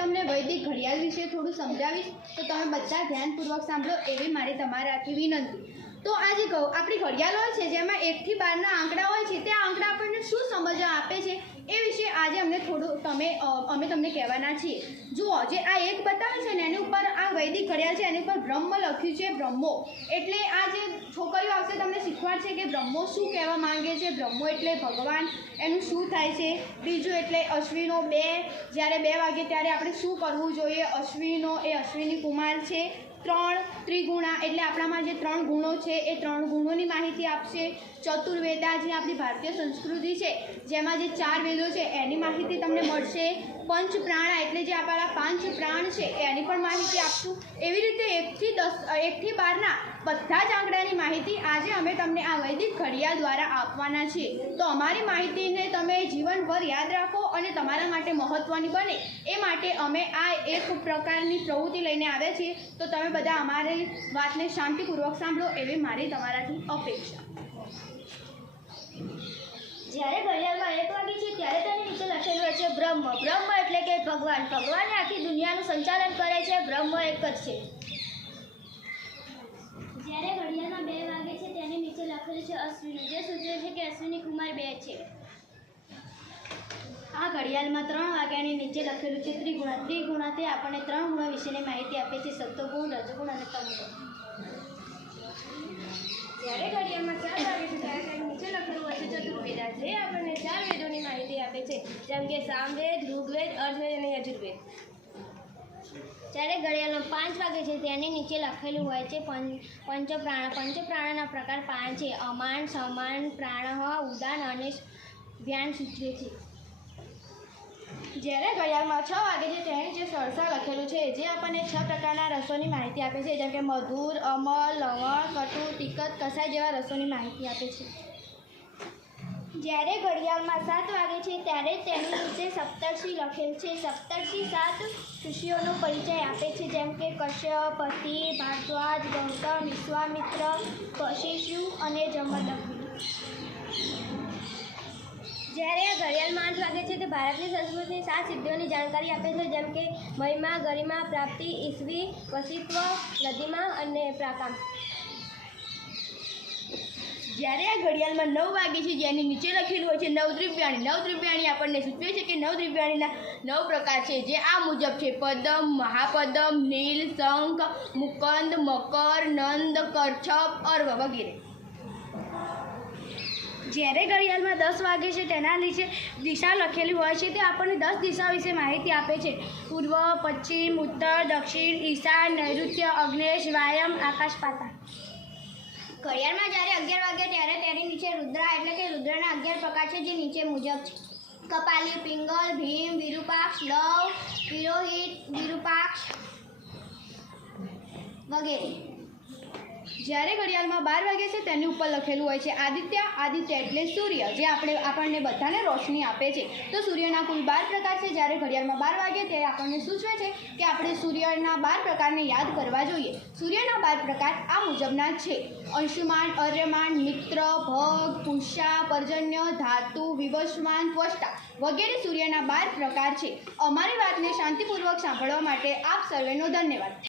તમને વૈદિક ઘડિયાળ વિશે થોડું સમજાવીશ, તો તમે બધા ધ્યાનપૂર્વક સાંભળો એવી મારી તમારાથી વિનંતી। તો આ જે આપણી ઘડિયાળ હોય છે જેમાં 1 થી 12ના આંકડા હોય છે, તે આંકડા આપણને શું સમજવા આપે છે એ વિશે આજે અમે તમને કહેવાના છીએ। જુઓ, જે આ 1 બતાવે છે ને એની ઉપર આ વૈદિક ઘડિયાળ છે, એની ઉપર બ્રહ્મ લખ્યું છે, બ્રહ્મો એટલે આ જે છોકરીઓ આવશે તમને શીખવાડશે કે બ્રહ્મો શું કહેવા માંગે છે। બ્રહ્મો એટલે ભગવાન, એનું શું થાય છે। બીજું એટલે અશ્વિનો 2, જ્યારે 2 વાગે ત્યારે આપણે શું કરવું જોઈએ। અશ્વિનો એ અશ્વિની કુમાર છે। 3 ત્રિગુણા એટલે આપણામાં જે 3 ગુણો છે એ 3 ગુણોની માહિતી આપશે। ચતુર્વેદા જે આપણી ભારતીય સંસ્કૃતિ છે જેમાં જે 4 વેદો છે એની માહિતી તમને મળશે। પંચ પ્રાણા એટલે જે આપણા 5 પ્રાણ છે એની પણ માહિતી આપશું। એવી રીતે 1 થી 12ના બધા જ આંકડાની માહિતી આજે અમે તમને આ વૈદિક ઘડિયાળ દ્વારા આપવાના છીએ। તો અમારી માહિતીને તમે જીવનભર યાદ રાખો અને તમારા માટે મહત્ત્વની બને એ માટે અમે આ એક પ્રકારની પ્રવૃત્તિ લઈને આવ્યા છીએ। તો તમે બધા અમારી વાતને શાંતિપૂર્વક સાંભળો એવી મારી તમારાથી અપેક્ષા। જ્યારે ઘડિયાળમાં 1 વાગે છે ત્યારે તેની નીચે લખેલું હોય છે બ્રહ્મ। બ્રહ્મ એટલે કે ભગવાન। ભગવાન આખી દુનિયાનું સંચાલન કરે છે। બ્રહ્મ એક જ છે। જ્યારે ઘડિયાળમાં 2 વાગે છે તેની નીચે લખેલું છે અશ્વિનો, જે સૂચવે છે કે અશ્વિની કુમાર 2 છે। આ ઘડિયાળમાં 3 વાગ્યાની નીચે લખેલું છે ત્રિગુણા। ત્રિગુણા તે આપણને 3 ગુણો વિશેની માહિતી આપે છે, સત્વગુણ, રજોગુણ અને તમોગુણ। જ્યારે ઘડિયાળમાં 4 વાગે છે ત્યારે તેની નીચે લખેલું હોય છે ચતુર્વેદા, જે આપણને 4 વેદોની માહિતી આપે છે, જેમ કે સામવેદ, ઋગ્વેદ, અર્ધવેદ અને યજુર્વેદ। જ્યારે ઘડિયાળમાં 5 વાગે છે તેની નીચે લખેલું હોય છે પંચપ્રાણ। પંચપ્રાણના પ્રકાર 5 છે, અમાન, સમાન, પ્રાણઃ, ઉદાન અને વ્યાન સૂચવે છે। જ્યારે ઘડિયાળમાં 6 વાગે છે તેની નીચે સરસા લખેલું છે, જે આપણને 6 પ્રકારના રસોની માહિતી આપે છે, જેમ કે મધુર, અમલ, લવણ, કટુ, તિખત, કસાઈ જેવા રસોની માહિતી આપે છે। જ્યારે ઘડિયાળમાં 7 વાગે છે ત્યારે તેની નીચે સપ્તર્ષિ લખેલ છે। સપ્તર્ષિ 7 ઋષિઓનો પરિચય આપે છે, જેમ કે કશ્યપ, પતિ, ભારદ્વાજ, ગૌતમ, વિશ્વામિત્ર, વશિષ્ઠ અને જમદગ્નિ। જ્યારે ઘડિયાળમાં 8 વાગે છે તે ભારતની સંસ્કૃતિની 7 સિદ્ધિઓની જાણકારી આપે છે, જેમ કે મહિમા, ગરિમા, પ્રાપ્તિ, ઈસવી, વસિત્વ, નદીમા અને પ્રાકામ। જ્યારે આ ઘડિયાળમાં 9 વાગે છે જેની નીચે લખેલું હોય છે નવદ્રવ્યાણી। નવદ્રવ્યાણી આપણને સૂચવે છે કે નવદ્રવ્યાણીના 9 પ્રકાર છે, જે આ મુજબ છે પદમ, મહાપદમ, નીલ, શંખ, મુકંદ, મકર, નંદ, કરછપ, અર્વ વગેરે। જ્યારે ઘડિયાળમાં 10 વાગે છે તેના નીચે દિશા લખેલી હોય છે, તે આપણને 10 દિશા વિશે માહિતી આપે છે, પૂર્વ, પશ્ચિમ, ઉત્તર, દક્ષિણ, ઈશાન, નૈઋત્ય, અગ્નેય, વાયમ, આકાશ, પાતાળ। ઘડિયાળમાં જ્યારે 11 વાગે ત્યારે તેની નીચે રુદ્રા એટલે કે રુદ્રના 11 પ્રકાર છે, જે નીચે મુજબ છે, કપાલી, પિંગલ, ભીમ, વિરૂપાક્ષ, લવ, પુરોહિત, વિરૂપાક્ષ વગેરે। જ્યારે ઘડિયાળમાં 12 વાગે છે તેની ઉપર લખેલું હોય છે આદિત્ય। આદિત્ય એટલે સૂર્ય, જે આપણને બધાને રોશની આપે છે। તો સૂર્યના કુલ 12 પ્રકાર છે। જ્યારે ઘડિયાળમાં 12 વાગે તે આપણને સૂચવે છે કે આપણે સૂર્યના 12 પ્રકારને યાદ કરવા જોઈએ। સૂર્યના 12 પ્રકાર આ મુજબના છે: અંશુમાન, અર્યમાન, મિત્ર, ભગ, પુષ્યા, પર્જન્ય, ધાતુ, વિવસ્વાન, ત્વષ્ટા વગેરે સૂર્યના 12 પ્રકાર છે। અમારી વાતને શાંતિપૂર્વક સાંભળવા માટે આપ સર્વેનો ધન્યવાદ।